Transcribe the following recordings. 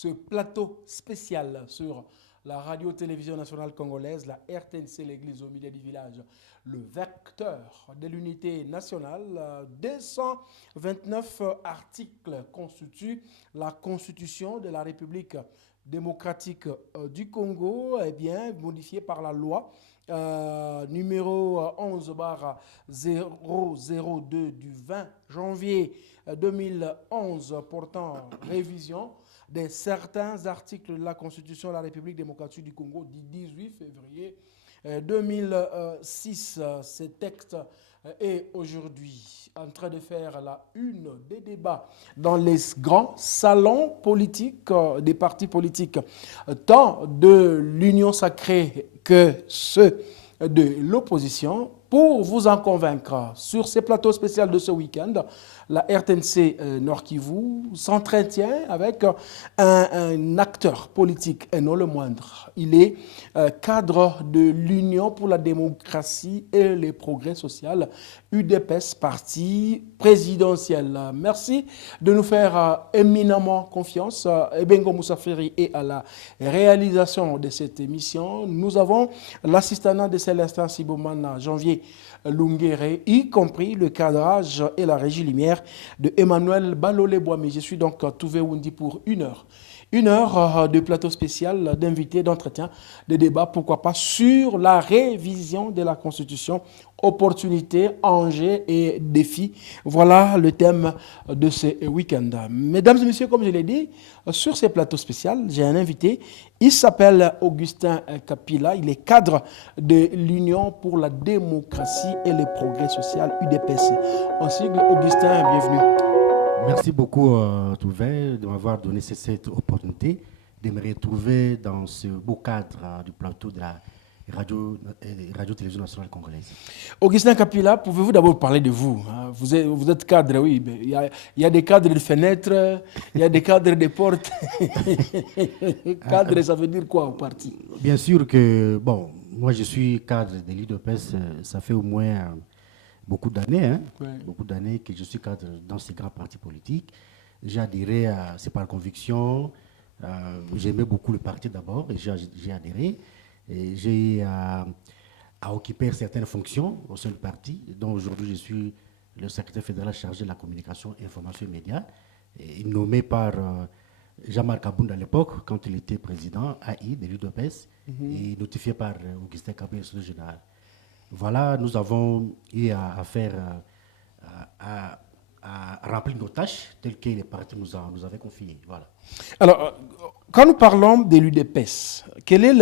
ce plateau spécial sur la radio-télévision nationale congolaise, la RTNC, l'église au milieu du village, le vecteur de l'unité nationale. 229 articles constituent la constitution de la République démocratique du Congo, modifiée par la loi numéro 11/002 du 20 janvier 2011 portant révision de certains articles de la Constitution de la République démocratique du Congo du 18 février 2006. Ce texte est aujourd'hui en train de faire la une des débats dans les grands salons politiques des partis politiques, tant de l'Union sacrée que ceux de l'opposition. Pour vous en convaincre, sur ces plateaux spéciaux de ce week-end, la RTNC Nord Kivu s'entretient avec un acteur politique, et non le moindre. Il est cadre de l'Union pour la démocratie et le progrès social, UDPS, parti présidentiel. Merci de nous faire éminemment confiance. Ebengo Moussaferi est à la réalisation de cette émission. Nous avons l'assistant de Célestin Sibomana, Janvier Lungere, y compris le cadrage et la régie lumière de Emmanuel Balolé-Boami. Je suis donc Touvé Wundi pour une heure. Une heure de plateau spécial, d'invités, d'entretien, de débat, pourquoi pas, sur la révision de la Constitution, opportunités, enjeux et défis. Voilà le thème de ce week-end. Mesdames et messieurs, comme je l'ai dit, sur ces plateaux spéciaux, j'ai un invité. Il s'appelle Augustin Kapila. Il est cadre de l'Union pour la démocratie et le progrès social, UDPS. En sigle, Augustin, bienvenue. Merci beaucoup, Touvé, de m'avoir donné cette opportunité de me retrouver dans ce beau cadre du plateau de la radio-télévision nationale congolaise. Augustin Kapila, pouvez-vous d'abord parler de vous? Vous êtes cadre, oui. Il y a des cadres de fenêtres, il y a des cadres de portes. Cadre, ça veut dire quoi au parti? Bien sûr que, bon, moi je suis cadre de l'UDPS, ça fait au moins beaucoup d'années, beaucoup d'années que je suis cadre dans ces grands partis politiques. J'ai adhéré c'est par conviction. J'aimais beaucoup le parti d'abord et j'ai adhéré. Et j'ai à occuper certaines fonctions au sein du parti, dont aujourd'hui je suis le secrétaire fédéral chargé de la communication, information et médias, et nommé par Jean-Marc Abound à l'époque, quand il était président AI de l'UDPS, et notifié par Augustin Kapila, le général. Voilà, nous avons eu à faire, à remplir nos tâches telles que les partis nous avaient confiées. Voilà. Alors, quand nous parlons de l'UDPS, quelle est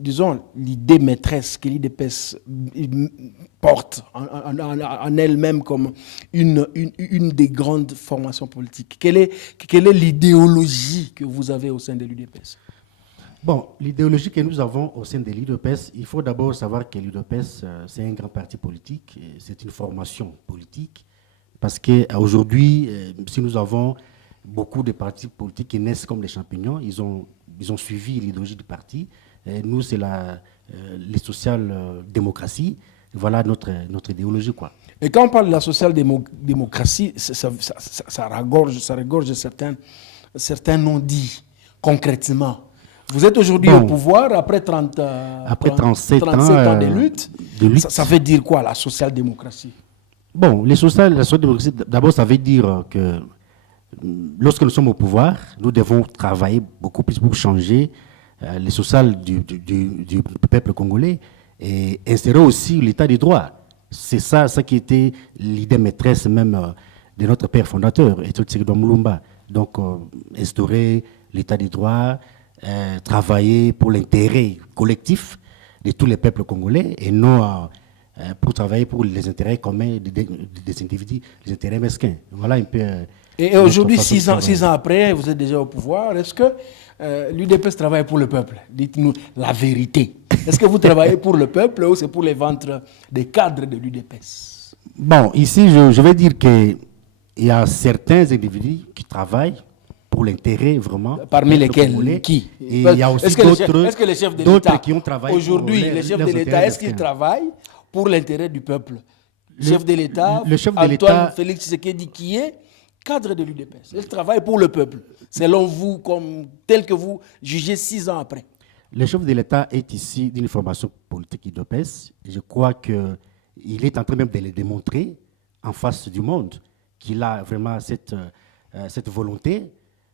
disons, l'idée maîtresse que l'UDPS porte en elle-même comme une des grandes formations politiques? Quelle est l'idéologie que vous avez au sein de l'UDPS? Bon, l'idéologie que nous avons au sein de l'UDPS, il faut d'abord savoir que l'UDPS, c'est un grand parti politique, c'est une formation politique, parce qu'aujourd'hui, si nous avons beaucoup de partis politiques qui naissent comme les champignons, ils ont suivi l'idéologie du parti. Et nous, c'est les social-démocratie. Voilà notre idéologie, quoi. Et quand on parle de la social-démocratie, ça regorge certains non-dits, concrètement. Vous êtes aujourd'hui au pouvoir après 37 ans de lutte. Ça veut dire quoi, la social-démocratie? Bon, la social-démocratie, d'abord, ça veut dire que lorsque nous sommes au pouvoir, nous devons travailler beaucoup plus pour changer le social du peuple congolais et instaurer aussi l'état des droits. C'est ça qui était l'idée maîtresse même de notre père fondateur, Tshisekedi Mulumba. Donc, instaurer l'état des droits, travailler pour l'intérêt collectif de tous les peuples congolais et non pour travailler pour les intérêts communs des individus, les intérêts mesquins. Voilà un peu. Et aujourd'hui, 6 ans après, vous êtes déjà au pouvoir. Est-ce que l'UDPS travaille pour le peuple? Dites-nous la vérité. Est-ce que vous travaillez pour le peuple ou c'est pour les ventres des cadres de l'UDPS? Bon, ici, je vais dire qu'il y a certains individus qui travaillent pour l'intérêt vraiment. Parmi lesquels qui? Et il y a aussi d'autres qui ont travaillé aujourd'hui, les chefs de l'État, est-ce qu'ils travaillent pour l'intérêt du peuple? Le chef de l'État, Antoine Félix Tshisekedi, qui est cadre de l'UDPS, elle travaille pour le peuple, selon vous, tel que vous jugez 6 ans après. Le chef de l'État est ici d'une formation politique UDPS. Je crois qu'il est en train même de le démontrer en face du monde, qu'il a vraiment cette volonté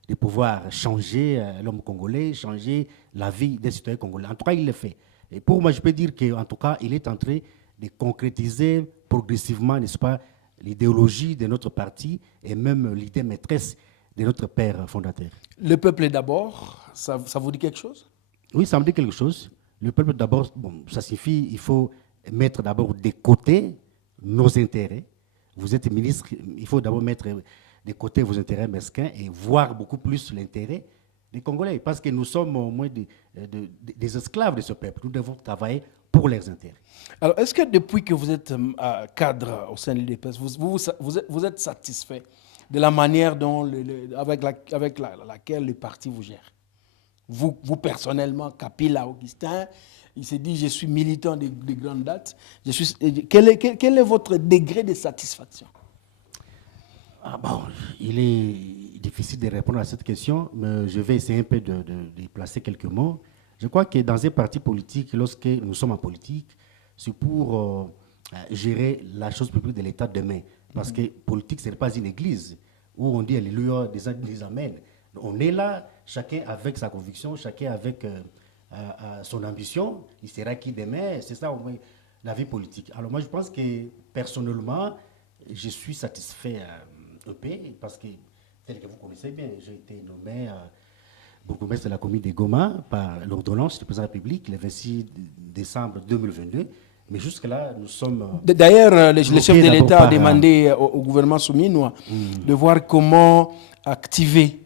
de pouvoir changer l'homme congolais, changer la vie des citoyens congolais. En tout cas, il le fait. Et pour moi, je peux dire qu'en tout cas, il est en train de concrétiser progressivement, n'est-ce pas, l'idéologie de notre parti et même l'idée maîtresse de notre père fondateur. Le peuple d'abord, ça vous dit quelque chose? Oui, ça me dit quelque chose. Le peuple d'abord, bon, ça signifie qu'il faut mettre d'abord de côté nos intérêts. Vous êtes ministre, il faut d'abord mettre de côté vos intérêts mesquins et voir beaucoup plus l'intérêt des Congolais. Parce que nous sommes au moins des esclaves de ce peuple. Nous devons travailler pour leurs intérêts. Alors, est-ce que depuis que vous êtes cadre au sein de l'UDPS, vous êtes satisfait de la manière dont avec laquelle le parti vous gère? Vous personnellement, Kapila Augustin, il s'est dit, je suis militant de grandes dates. Quel est votre degré de satisfaction? Bon, il est difficile de répondre à cette question, mais je vais essayer un peu de placer quelques mots. Je crois que dans un parti politique, lorsque nous sommes en politique, c'est pour gérer la chose publique de l'État demain. Parce que politique, ce n'est pas une église où on dit Alléluia, des Amen. On est là, chacun avec sa conviction, chacun avec son ambition. Il sera qui demain, c'est ça la vie politique. Alors moi, je pense que personnellement, je suis satisfait parce que, tel que vous connaissez bien, j'ai été nommé bourgmestre de la commune de Goma par l'ordonnance du président de la République le 26 décembre 2022. Mais jusque-là, nous sommes... D'ailleurs, le chef de l'État a demandé au gouvernement souminois de voir comment activer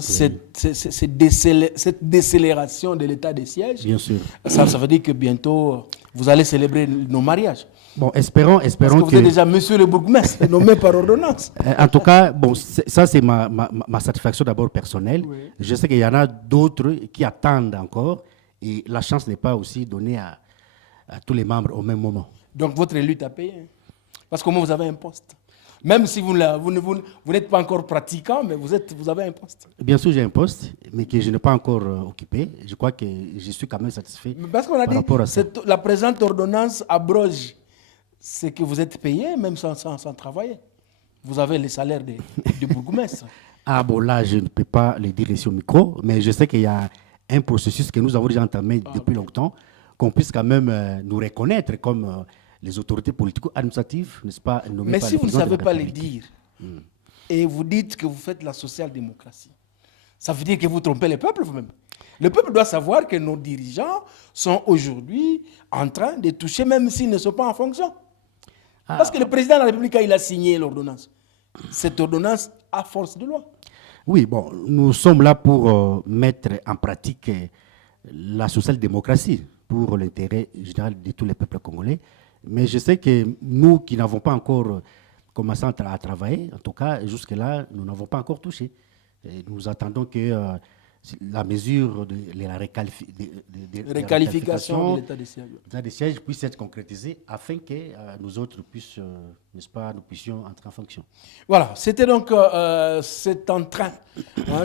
cette décélération de l'état de siège. Bien sûr. Ça veut dire que bientôt, vous allez célébrer nos mariages. Bon, espérons Parce que vous êtes déjà monsieur le bourgmestre, nommé par ordonnance. En tout cas, bon, ça c'est ma satisfaction d'abord personnelle. Oui. Je sais qu'il y en a d'autres qui attendent encore et la chance n'est pas aussi donnée à tous les membres au même moment. Donc votre lutte a payé, parce que vous avez un poste. Même si vous n'êtes pas encore pratiquant, mais vous avez un poste. Bien sûr, j'ai un poste, mais que je n'ai pas encore occupé. Je crois que je suis quand même satisfait. Parce qu'on a dit que la présente ordonnance abroge ce que vous êtes payé, même sans travailler. Vous avez le salaire de bourgmestre. Ah bon, là, je ne peux pas le dire ici au micro, mais je sais qu'il y a un processus que nous avons déjà entamé depuis longtemps, qu'on puisse quand même nous reconnaître comme... les autorités politico-administratives, n'est-ce pas, nommées mais par si vous ne savez pas le dire, et vous dites que vous faites la social-démocratie, ça veut dire que vous trompez le peuple vous-même. Le peuple doit savoir que nos dirigeants sont aujourd'hui en train de toucher, même s'ils ne sont pas en fonction. Parce que le président de la République, il a signé l'ordonnance. Cette ordonnance a force de loi. Oui, bon, nous sommes là pour mettre en pratique la social-démocratie pour l'intérêt général de tous les peuples congolais. Mais je sais que nous qui n'avons pas encore commencé à travailler, en tout cas, jusque-là, nous n'avons pas encore touché. Et nous attendons que la mesure de la réqualification de l'état de siège puisse être concrétisée afin que nous autres puissions, n'est-ce pas, nous puissions entrer en fonction. Voilà, c'était donc cet entrain,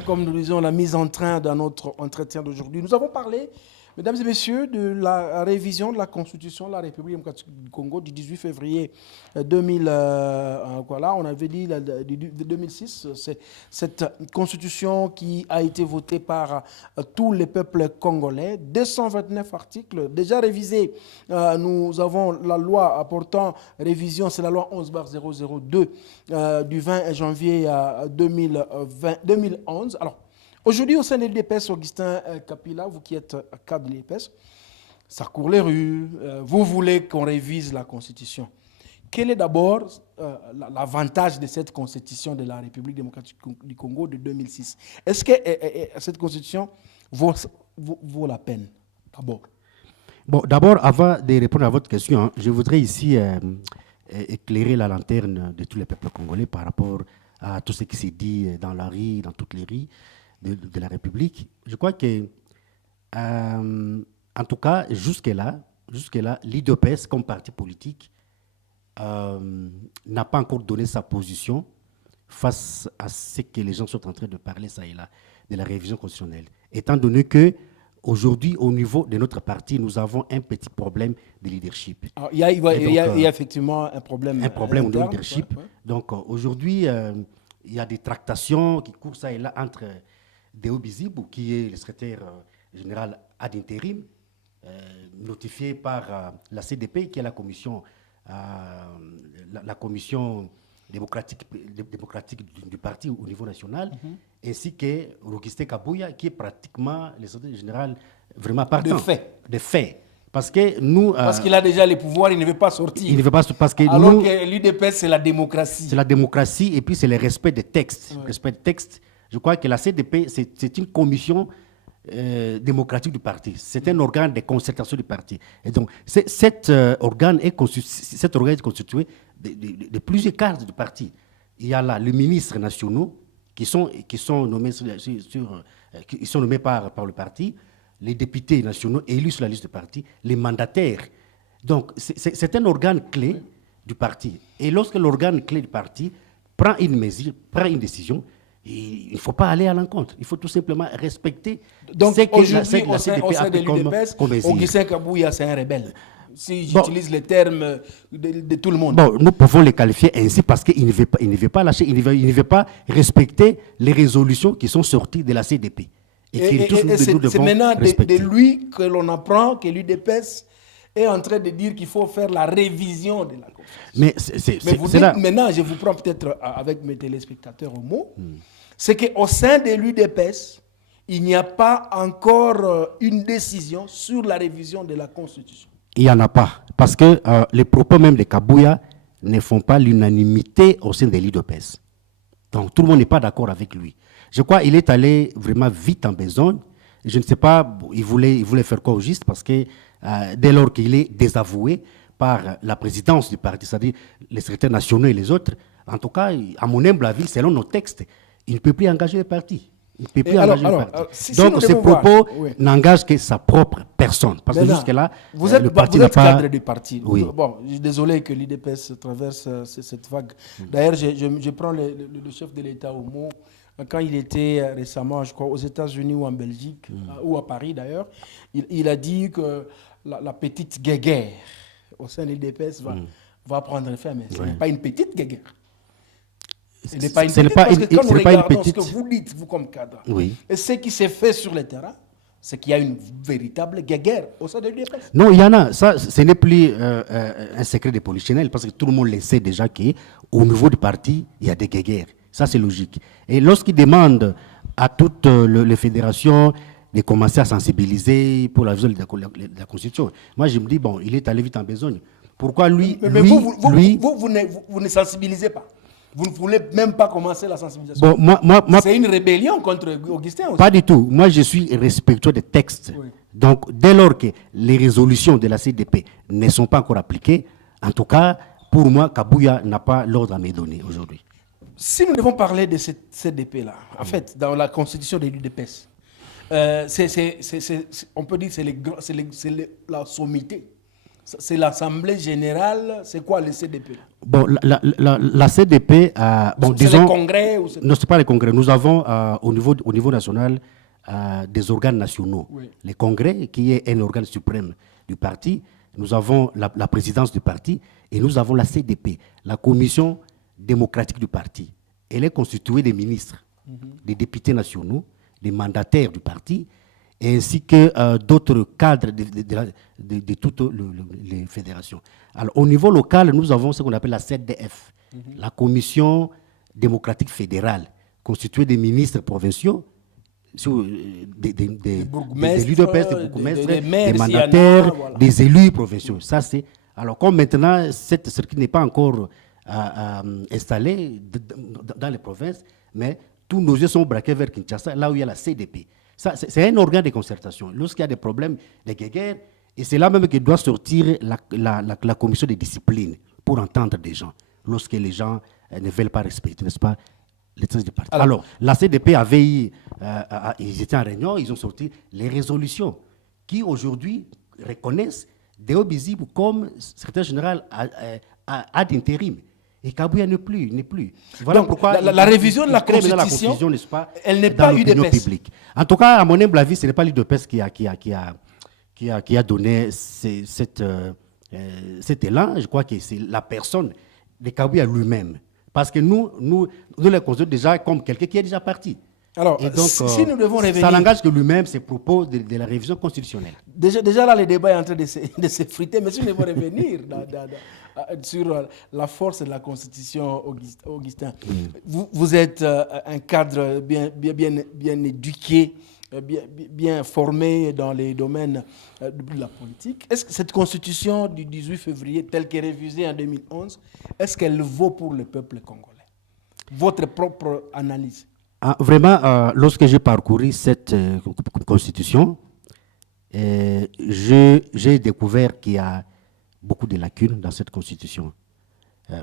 comme nous disons, la mise en train dans notre entretien d'aujourd'hui. Nous avons parlé, mesdames et messieurs, de la révision de la Constitution de la République démocratique du Congo du 18 février 2000. Voilà, on avait dit 2006. C'est cette Constitution qui a été votée par tous les peuples congolais. 229 articles déjà révisés. Nous avons la loi apportant révision, c'est la loi 11/002 du 20 janvier 2011. Alors, aujourd'hui, au sein de l'UDPS, Augustin Kapila, vous qui êtes cadre de l'UDPS, ça court les rues, vous voulez qu'on révise la Constitution. Quel est d'abord l'avantage de cette Constitution de la République démocratique du Congo de 2006? Est-ce que cette Constitution vaut la peine, d'abord? Bon, d'abord, avant de répondre à votre question, je voudrais ici éclairer la lanterne de tous les peuples congolais par rapport à tout ce qui s'est dit dans la rue, dans toutes les rues de la République. Je crois que, en tout cas, jusque-là, l'UDPS, comme parti politique, n'a pas encore donné sa position face à ce que les gens sont en train de parler, ça et là, de la révision constitutionnelle. Étant donné que aujourd'hui, au niveau de notre parti, nous avons un petit problème de leadership. Alors, il y a effectivement un problème. Un problème de interne, leadership. ouais. Donc aujourd'hui, il y a des tractations qui courent ça et là entre Deo Bizibou, qui est le secrétaire général ad intérim, notifié par la CDP, qui est la commission, la commission démocratique du parti au niveau national, ainsi que Augustin Kabouya, qui est pratiquement le secrétaire général vraiment partant. De fait. Parce que nous... parce qu'il a déjà les pouvoirs, il ne veut pas sortir. Il ne veut pas sortir parce que alors nous... que l'UDPS, c'est la démocratie. C'est la démocratie et puis c'est le respect des textes. Ouais. Respect des textes. Je crois que la CDP, c'est une commission démocratique du parti. C'est un organe de concertation du parti. Et donc, cet organe est constitué de plusieurs cadres du parti. Il y a là les ministres nationaux qui sont nommés, qui sont nommés par le parti, les députés nationaux élus sur la liste du parti, les mandataires. Donc, c'est un organe clé du parti. Et lorsque l'organe clé du parti prend une mesure, prend une décision, il ne faut pas aller à l'encontre. Il faut tout simplement respecter donc, ce que la CDP a pris comme mesure. Augustin Kabouya, c'est un rebelle. Si j'utilise les termes de tout le monde. Bon, nous pouvons les qualifier ainsi parce qu'il ne veut pas lâcher, il ne veut pas respecter les résolutions qui sont sorties de la CDP. Et c'est maintenant de lui que l'on apprend que l'UDPS est en train de dire qu'il faut faire la révision de la Constitution. Mais vous dites là... maintenant, je vous prends peut-être avec mes téléspectateurs au mot, c'est qu'au sein de l'UDPS, il n'y a pas encore une décision sur la révision de la Constitution. Il n'y en a pas. Parce que les propos même de Kabouya ne font pas l'unanimité au sein de l'UDPS. Donc tout le monde n'est pas d'accord avec lui. Je crois qu'il est allé vraiment vite en besogne. Je ne sais pas, il voulait faire quoi au juste parce que dès lors qu'il est désavoué par la présidence du parti, c'est-à-dire les secrétaires nationaux et les autres, en tout cas, à mon humble avis, selon nos textes, il ne peut plus engager le parti. Il ne peut plus engager le parti. Donc, ces propos n'engagent que sa propre personne. Parce que jusque-là, le parti n'a pas... cadre du parti. Oui. Bon, je suis désolé que l'UDPS traverse cette vague. D'ailleurs, je prends le chef de l'État au mot. Quand il était récemment, je crois, aux États-Unis ou en Belgique, ou à Paris d'ailleurs, il a dit que la petite guéguerre au sein de l'UDPS va prendre fin. Mais ce n'est pas une petite guéguerre. Ce n'est pas une petite, parce que quand nous regardons ce que vous dites, vous comme cadre, et ce qui s'est fait sur le terrain, c'est qu'il y a une véritable guéguerre au sein de l'UDPS. Non, il y en a. Ça, ce n'est plus un secret de polichinelle, parce que tout le monde le sait déjà qu'au niveau du parti, il y a des guéguerres. Ça, c'est logique. Et lorsqu'il demande à toutes les fédérations de commencer à sensibiliser pour la vision de la Constitution, moi, je me dis, bon, il est allé vite en besogne. Pourquoi lui... Mais vous ne sensibilisez pas. Vous ne voulez même pas commencer la sensibilisation. Bon, c'est une rébellion contre Augustin aussi. Pas du tout. Moi, je suis respectueux des textes. Oui. Donc, dès lors que les résolutions de la CDP ne sont pas encore appliquées, en tout cas, pour moi, Kabouya n'a pas l'ordre à me donner aujourd'hui. Si nous devons parler de cette CDP-là, en fait, dans la constitution de l'UDPS, on peut dire que c'est la sommité. C'est l'Assemblée générale, c'est quoi le CDP? Bon, la CDP, c'est le congrès ou non, c'est pas le congrès. Nous avons au niveau national des organes nationaux. Oui. Le congrès, qui est un organe suprême du parti, nous avons la présidence du parti et nous avons la CDP, la commission démocratique du parti. Elle est constituée des ministres, des députés nationaux, des mandataires du parti, ainsi que d'autres cadres de toutes les fédérations. Alors, au niveau local, nous avons ce qu'on appelle la CDF, la Commission démocratique fédérale, constituée des ministres provinciaux, des l'UDPS, des bourgmestres, des mandataires, des élus provinciaux. Ça, c'est... Alors, comme maintenant, cette circuit n'est pas encore installé dans les provinces, mais tous nos yeux sont braqués vers Kinshasa, là où il y a la CDP. C'est un organe de concertation. Lorsqu'il y a des problèmes de guerre, et c'est là même que doit sortir la commission de discipline pour entendre des gens, lorsque les gens ne veulent pas respecter, n'est-ce pas, les textes du parti. Alors, la CDP avait ils étaient en réunion, ils ont sorti les résolutions qui aujourd'hui reconnaissent Deo Bizibou comme secrétaire général ad intérim. Et Kabouya n'est plus. Voilà donc, pourquoi la révision de la crée maintenant Constitution, n'est-ce pas, elle n'est dans pas l'opinion UDPS. publique. En tout cas, à mon humble avis, ce n'est pas l'UDPS qui a donné cet élan. Je crois que c'est la personne de Kabouya lui-même. Parce que nous les considérons déjà comme quelqu'un qui est déjà parti. Alors, et donc, si nous devons revenir... Ça n'engage que lui-même ses propos de la révision constitutionnelle. Déjà là, le débat est en train de s'effriter, mais si nous devons revenir sur la force de la Constitution, Augustin, vous êtes un cadre bien éduqué, bien formé dans les domaines de la politique. Est-ce que cette Constitution du 18 février, telle qu'elle est révisée en 2011, est-ce qu'elle vaut pour le peuple congolais? Votre propre analyse. Vraiment, lorsque j'ai parcouru cette constitution, j'ai découvert qu'il y a beaucoup de lacunes dans cette constitution.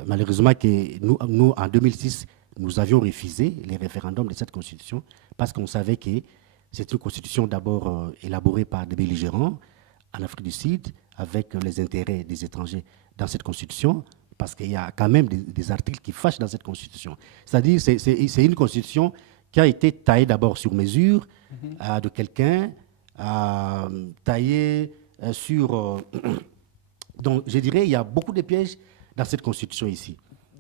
Malheureusement, nous, en 2006, nous avions refusé les référendums de cette constitution parce qu'on savait que c'est une constitution d'abord élaborée par des belligérants en Afrique du Sud avec les intérêts des étrangers dans cette constitution, parce qu'il y a quand même des articles qui fâchent dans cette constitution. C'est-à-dire c'est une constitution qui a été taillée d'abord sur mesure de quelqu'un, taillée sur... donc, je dirais, il y a beaucoup de pièges dans cette constitution ici.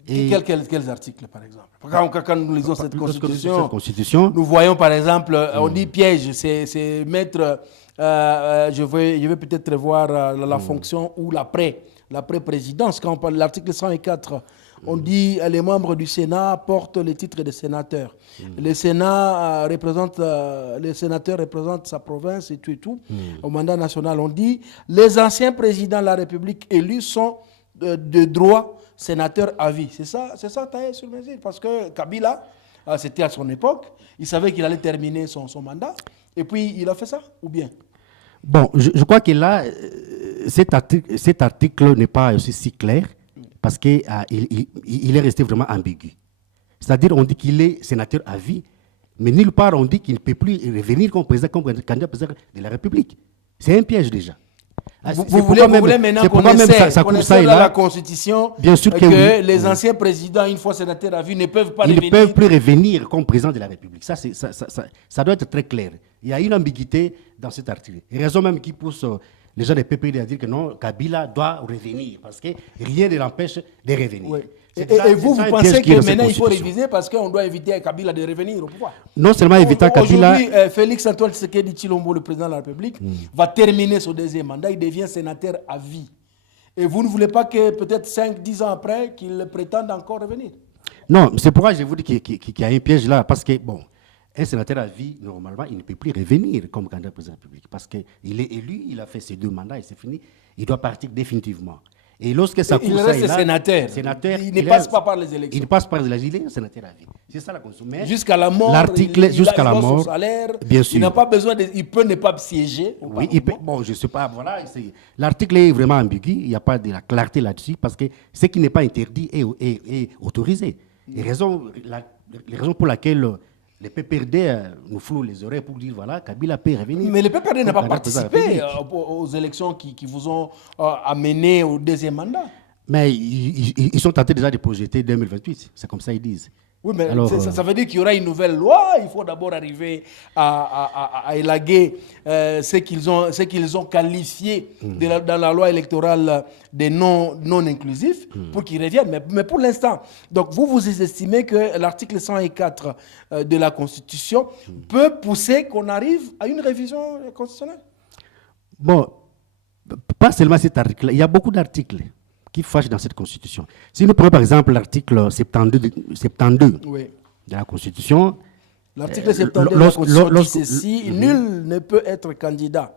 Et quels articles, par exemple? Quand nous lisons cette constitution, nous voyons, par exemple, on dit piège, c'est mettre... je vais peut-être revoir la fonction ou l'après-présidence. Quand on parle de l'article 104, on dit les membres du Sénat portent le titre de sénateur. Le sénateur représente sa province et tout. Au mandat national, on dit les anciens présidents de la République élus sont de droit sénateur à vie. C'est ça taillé sur mesure. Parce que Kabila, c'était à son époque, il savait qu'il allait terminer son mandat. Et puis, il a fait ça, ou bien? Bon, je crois que là, cet article n'est pas aussi si clair parce qu'il est resté vraiment ambigu. C'est-à-dire, on dit qu'il est sénateur à vie, mais nulle part on dit qu'il ne peut plus revenir comme candidat président de la République. C'est un piège déjà. Vous voulez maintenant qu'on essaie dans la Constitution bien sûr que les anciens présidents, une fois sénateurs à vie, ne peuvent pas revenir. Ils ne peuvent plus revenir comme président de la République. Ça doit être très clair. Il y a une ambiguïté dans cet article. Et raison même qui pousse les gens des PPD à dire que non, Kabila doit revenir parce que rien ne l'empêche de revenir. Oui. Et vous pensez que maintenant il faut réviser parce qu'on doit éviter à Kabila de revenir au pouvoir? Non seulement éviter à Kabila... Aujourd'hui, Félix Antoine Tshisekedi Tshilombo, le président de la République, va terminer son deuxième mandat, il devient sénateur à vie. Et vous ne voulez pas que peut-être 5-10 ans après, qu'il prétende encore revenir? Non, c'est pourquoi je vous dis qu'il y a un piège là, parce que, bon, un sénateur à vie, normalement, il ne peut plus revenir comme candidat président de la République, parce qu'il est élu, il a fait ses 2 mandats et c'est fini, il doit partir définitivement. Et lorsque ça il reste sénateur. Il ne passe pas par les élections. Il ne passe pas par les élections, il est sénateur à vie. C'est ça la consommation. Jusqu'à la mort, jusqu'à la mort, son salaire, bien sûr. Il n'a pas besoin il peut ne pas siéger. Oui, bon, je ne sais pas, voilà. L'article est vraiment ambigu, il n'y a pas de la clarté là-dessus, parce que ce qui n'est pas interdit est autorisé. Les raisons pour lesquelles les PPRD nous flouent les oreilles pour dire voilà, Kabila peut revenir. Mais les PPRD n'ont pas participé aux élections qui vous ont amené au deuxième mandat. Mais ils sont tentés déjà de projeter 2028. C'est comme ça ils disent. Oui, mais alors, ça veut dire qu'il y aura une nouvelle loi. Il faut d'abord arriver à élaguer ce qu'ils ont qualifié dans la loi électorale des non inclusifs pour qu'ils reviennent. Mais pour l'instant, donc vous estimez que l'article 104 de la Constitution peut pousser qu'on arrive à une révision constitutionnelle? Bon, pas seulement cet article. Il y a beaucoup d'articles qui fâchent dans cette Constitution. Si nous prenons par exemple l'article 72 oui. de la Constitution... L'article 72 de la Constitution dit ceci, nul ne peut être candidat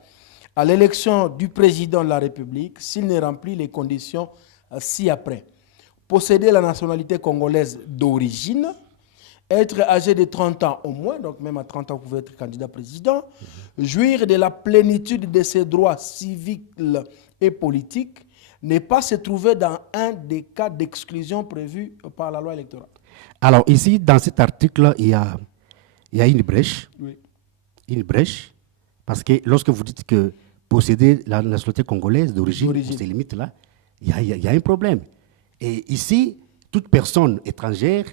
à l'élection du président de la République s'il ne remplit les conditions ci-après. Posséder la nationalité congolaise d'origine, être âgé de 30 ans au moins, donc même à 30 ans vous pouvez être candidat président, jouir de la plénitude de ses droits civiques et politiques, ne pas se trouver dans un des cas d'exclusion prévus par la loi électorale. Alors ici, dans cet article, il y a une brèche. Oui. Une brèche, parce que lorsque vous dites que posséder la nationalité congolaise d'origine, ces limites-là, il y a un problème. Et ici, toute personne étrangère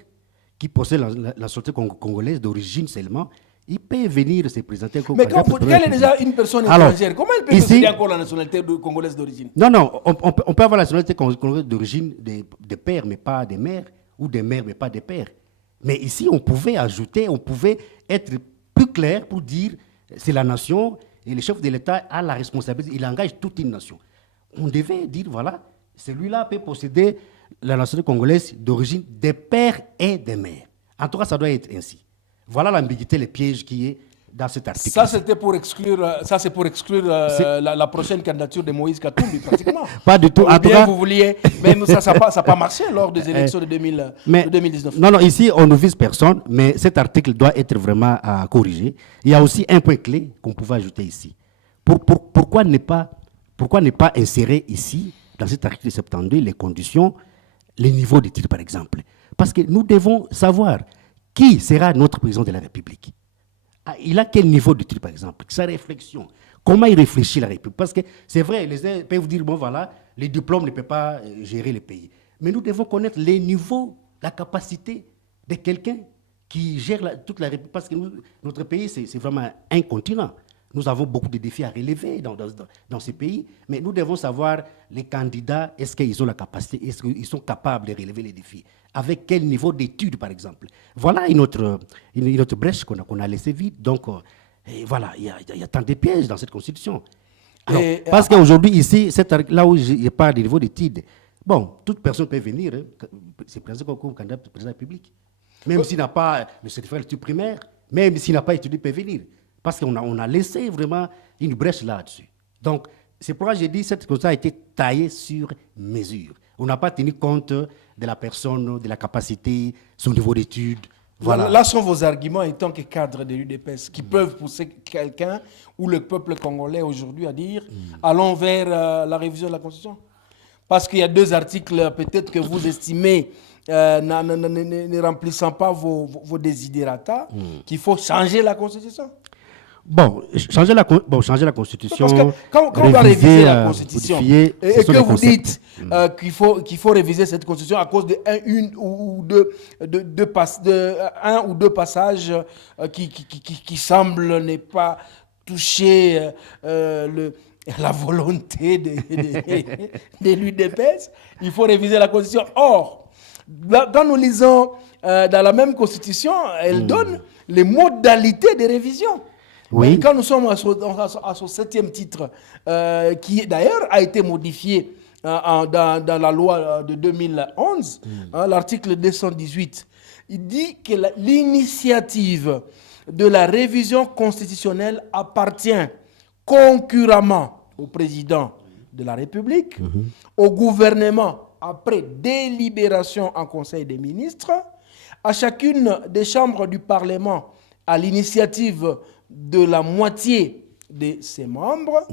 qui possède la nationalité congolaise d'origine seulement, il peut venir se présenter comme... Mais quand elle est déjà une personne étrangère, comment elle peut posséder encore la nationalité congolaise d'origine? Non, on peut avoir la nationalité congolaise d'origine des pères, mais pas des mères, ou des mères, mais pas des pères. Mais ici, on pouvait ajouter, on pouvait être plus clair pour dire c'est la nation et le chef de l'État a la responsabilité, il engage toute une nation. On devait dire, voilà, celui-là peut posséder la nationalité congolaise d'origine des pères et des mères. En tout cas, ça doit être ainsi. Voilà l'ambiguïté, le piège qui est dans cet article. Ça, c'était pour exclure, la prochaine candidature de Moïse Katumbi, pratiquement. Pas du tout. Ou bien vous vouliez, mais ça n'a pas marché lors des élections de 2019. Non, ici, on ne vise personne, mais cet article doit être vraiment corrigé. Il y a aussi un point clé qu'on pouvait ajouter ici. Pourquoi ne pas insérer ici, dans cet article 72, les conditions, les niveaux de titre, par exemple? Parce que nous devons savoir qui sera notre président de la République. Il a quel niveau de titre, par exemple? Sa réflexion. Comment il réfléchit la République? Parce que c'est vrai, les uns peuvent dire, bon voilà, les diplômes ne peuvent pas gérer le pays. Mais nous devons connaître les niveaux, la capacité de quelqu'un qui gère toute la République. Parce que notre pays, c'est vraiment un continent. Nous avons beaucoup de défis à relever dans ce pays, mais nous devons savoir, les candidats, est-ce qu'ils ont la capacité, est-ce qu'ils sont capables de relever les défis? Avec quel niveau d'études, par exemple? Voilà une autre brèche qu'on a laissée vide. Donc, voilà, il y a tant de pièges dans cette Constitution. Alors, parce qu'aujourd'hui, ici, là où je parle du niveau d'études, bon, toute personne peut venir, se présenter comme candidat président de la République. Même s'il n'a pas le certificat d'études primaires, même s'il n'a pas étudié, il peut venir. Parce qu'on a laissé vraiment une brèche là-dessus. Donc, c'est pourquoi j'ai dit que cette Constitution a été taillée sur mesure. On n'a pas tenu compte de la personne, de la capacité, son niveau d'études. Voilà. Là sont vos arguments en tant que cadre de l'UDPS qui peuvent pousser quelqu'un ou le peuple congolais aujourd'hui à dire allons vers la révision de la Constitution. Parce qu'il y a 2 articles peut-être que vous estimez ne remplissant pas vos desiderata, qu'il faut changer la Constitution. Bon, changer la Constitution. Parce que quand on va réviser la Constitution et que vous dites qu'il faut réviser cette Constitution à cause de un ou deux passages qui semblent ne pas toucher la volonté de l'UDPS, il faut réviser la Constitution. Or, quand nous lisons dans la même Constitution, elle donne les modalités de révision. Oui. Quand nous sommes à son 7e titre, qui d'ailleurs a été modifié dans la loi de 2011, l'article 218, il dit que l'initiative de la révision constitutionnelle appartient concurremment au président de la République, au gouvernement après délibération en Conseil des ministres, à chacune des chambres du Parlement à l'initiative de la moitié de ses membres,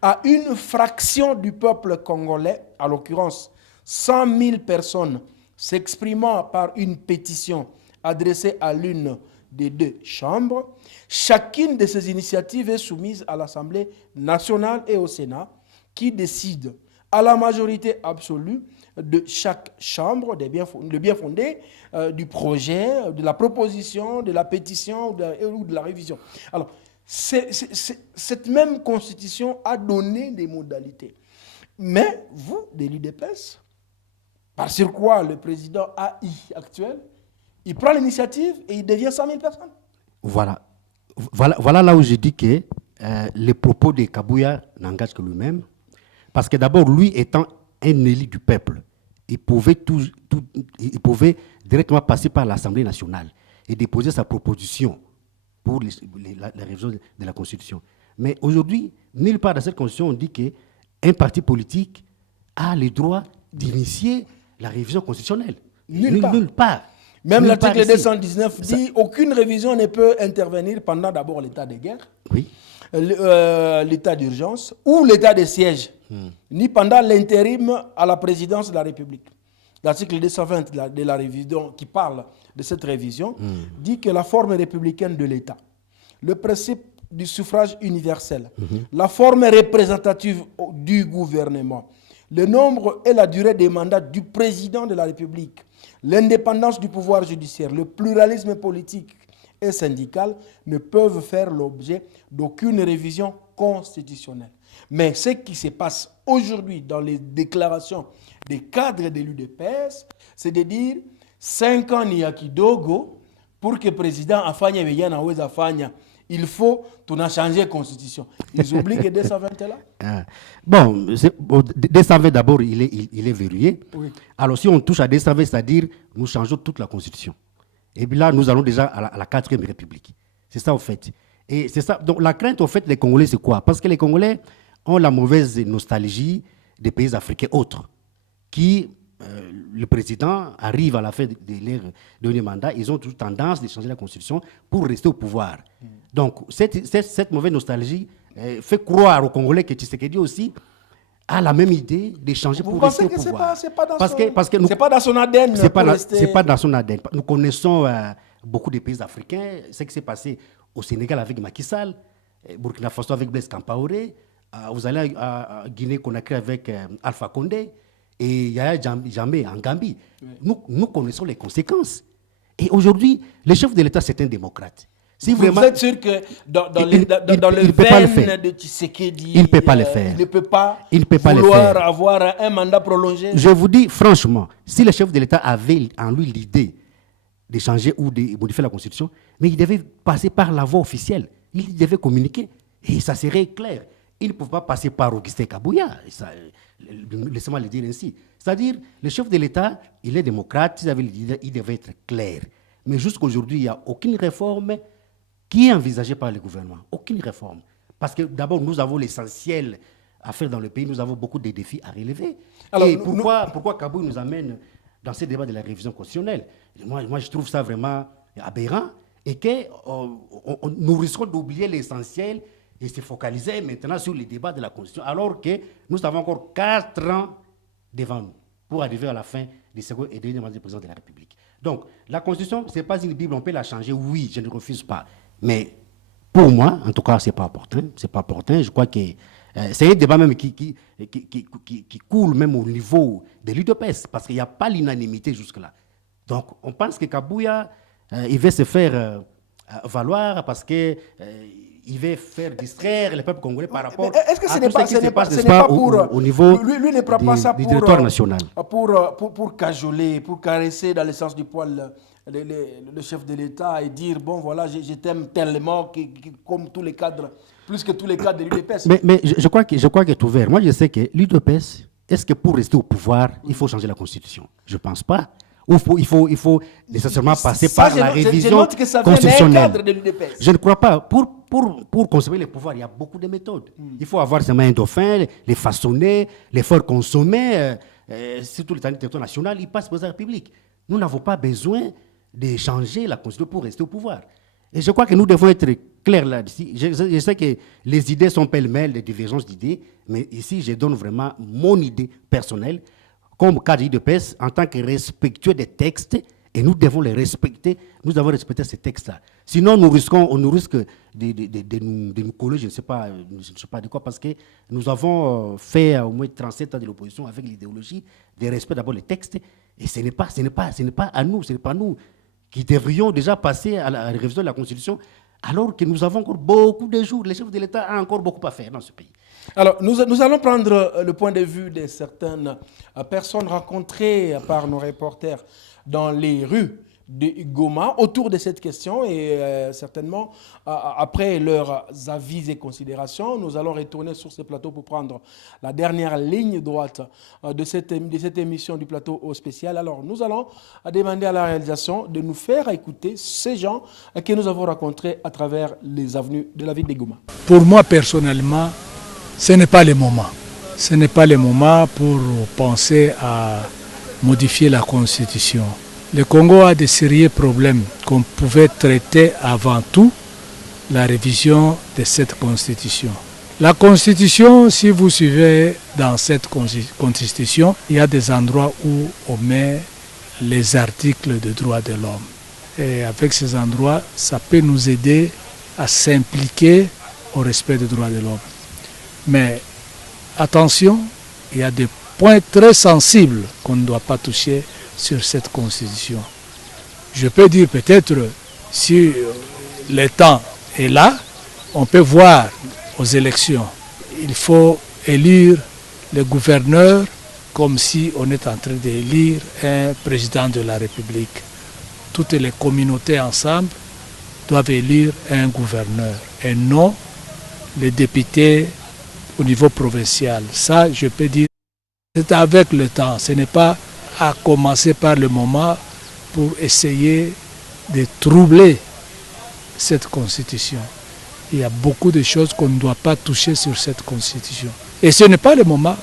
à une fraction du peuple congolais, à l'occurrence 100 000 personnes s'exprimant par une pétition adressée à l'une des 2 chambres. Chacune de ces initiatives est soumise à l'Assemblée nationale et au Sénat, qui décident à la majorité absolue de chaque chambre le bien fondé du projet, de la proposition, de la pétition ou de la révision. Alors, cette même constitution a donné des modalités. Mais vous, de l'UDPS, par sur quoi le président AI actuel, il prend l'initiative et il devient 100 000 personnes. Voilà là où je dis que les propos de Kabouya n'engagent que lui-même. Parce que d'abord, lui étant un élu du peuple, il pouvait directement passer par l'Assemblée nationale et déposer sa proposition pour la révision de la Constitution. Mais aujourd'hui, nulle part dans cette Constitution, on dit qu'un parti politique a le droit d'initier la révision constitutionnelle. Nulle part. Même l'article 219 dit qu'aucune révision ne peut intervenir pendant d'abord l'état de guerre, l'état d'urgence ou l'état de siège, ni pendant l'intérim à la présidence de la République. L'article 220 de la révision, qui parle de cette révision, dit que la forme républicaine de l'État, le principe du suffrage universel, la forme représentative du gouvernement, le nombre et la durée des mandats du président de la République, L'indépendance du pouvoir judiciaire, le pluralisme politique et syndical ne peuvent faire l'objet d'aucune révision constitutionnelle. Mais ce qui se passe aujourd'hui dans les déclarations des cadres de l'UDPS, c'est de dire 5 ans ni kidogo pour que le président afanye veyana aweza afanya. Il faut changer la constitution. Ils oublient que 220 est là. Bon, 220 d'abord, il est verrouillé. Oui. Alors si on touche à 220, c'est-à-dire nous changeons toute la constitution. Et puis là, nous allons déjà à la 4e République. C'est ça, en fait. Et c'est ça. Donc la crainte, en fait, des Congolais, c'est quoi? Parce que les Congolais ont la mauvaise nostalgie des pays africains autres qui... le président arrive à la fin de leur dernier mandat, ils ont toujours tendance de changer la constitution pour rester au pouvoir. Donc, cette mauvaise nostalgie fait croire aux Congolais que Tshisekedi aussi a la même idée de changer pour rester au pouvoir. C'est pas dans son ADN. C'est pas dans son ADN. Nous connaissons beaucoup de pays africains, ce qui s'est passé au Sénégal avec Macky Sall, Burkina Faso avec Blaise Compaoré, vous allez à Guinée-Conakry avec Alpha Condé, et Yaya Jammeh en Gambie. Oui. Nous connaissons les conséquences. Et aujourd'hui, le chef de l'État, c'est un démocrate. Si vous êtes sûr que dans le veine de Tshisekedi, il ne peut pas le faire. Il ne peut pas vouloir avoir un mandat prolongé. Je vous dis franchement, si le chef de l'État avait en lui l'idée de changer ou de modifier la Constitution, mais il devait passer par la voie officielle. Il devait communiquer. Et ça serait clair. Il ne peut pas passer par Augustin Kabouya. Laissez-moi le dire ainsi. C'est-à-dire, le chef de l'État, il est démocrate, il devait être clair. Mais jusqu'à aujourd'hui, il n'y a aucune réforme qui est envisagée par le gouvernement. Aucune réforme. Parce que d'abord, nous avons l'essentiel à faire dans le pays, nous avons beaucoup de défis à relever. Alors, et pourquoi Kabouya nous amène dans ce débat de la révision constitutionnelle? Moi, je trouve ça vraiment aberrant et que nous risquons d'oublier l'essentiel et se focaliser maintenant sur les débats de la Constitution, alors que nous avons encore 4 ans devant nous pour arriver à la fin du second et dernier mandat du président de la République. Donc, la Constitution, ce n'est pas une Bible, on peut la changer, oui, je ne refuse pas. Mais pour moi, en tout cas, ce n'est pas opportun. C'est pas opportun. Je crois que c'est un débat même qui coule même au niveau de l'UDPS, parce qu'il n'y a pas l'unanimité jusque-là. Donc, on pense que Kabouya, il va se faire valoir parce que... il veut faire distraire le peuple congolais par rapport à ce qui se passe au niveau lui ne prend pas ça du territoire national. Pour cajoler, pour caresser dans le sens du poil le chef de l'État et dire, bon voilà, je t'aime tellement comme tous les cadres, plus que tous les cadres de l'UDPS. Mais je crois que est ouvert. Moi, je sais que l'UDPS, est-ce que pour rester au pouvoir, il faut changer la Constitution? Je ne pense pas. Ou il faut nécessairement passer par la révision constitutionnelle. Je ne crois pas. Pour conserver le pouvoir, il y a beaucoup de méthodes. Il faut avoir seulement un dauphin, les façonner, les faire consommer. Surtout le territoire national, il passe par la République. Nous n'avons pas besoin de changer la Constitution pour rester au pouvoir. Et je crois que nous devons être clairs là-dessus. Je sais que les idées sont pêle-mêle, des divergences d'idées, mais ici, je donne vraiment mon idée personnelle comme cadre d'UDPS en tant que respectueux des textes, et nous devons les respecter. Nous devons respecter ces textes-là. Sinon, on risque de nous coller, je ne sais pas de quoi, parce que nous avons fait au moins 37 ans de l'opposition avec l'idéologie de respecter d'abord les textes, et ce n'est pas à nous, ce n'est pas nous qui devrions déjà passer à la révision de la Constitution, alors que nous avons encore beaucoup de jours. Le chef de l'État a encore beaucoup à faire dans ce pays. Alors, nous allons prendre le point de vue de certaines personnes rencontrées par nos reporters dans les rues de Goma autour de cette question et certainement après leurs avis et considérations, nous allons retourner sur ce plateau pour prendre la dernière ligne droite de cette émission du plateau spécial. Alors nous allons demander à la réalisation de nous faire écouter ces gens que nous avons rencontrés à travers les avenues de la ville de Goma. Pour moi personnellement, ce n'est pas le moment. Ce n'est pas le moment pour penser à modifier la Constitution. Le Congo a de sérieux problèmes qu'on pouvait traiter avant tout la révision de cette Constitution. La Constitution, si vous suivez dans cette Constitution, il y a des endroits où on met les articles de droits de l'homme. Et avec ces endroits, ça peut nous aider à s'impliquer au respect des droits de l'homme. Mais attention, il y a des points très sensibles qu'on ne doit pas toucher sur cette constitution. Je peux dire peut-être, si le temps est là, on peut voir aux élections. Il faut élire le gouverneur comme si on est en train d'élire un président de la République. Toutes les communautés ensemble doivent élire un gouverneur et non les députés au niveau provincial. Ça, je peux dire, c'est avec le temps. Ce n'est pas à commencer par le moment pour essayer de troubler cette constitution. Il y a beaucoup de choses qu'on ne doit pas toucher sur cette constitution. Et ce n'est pas le moment,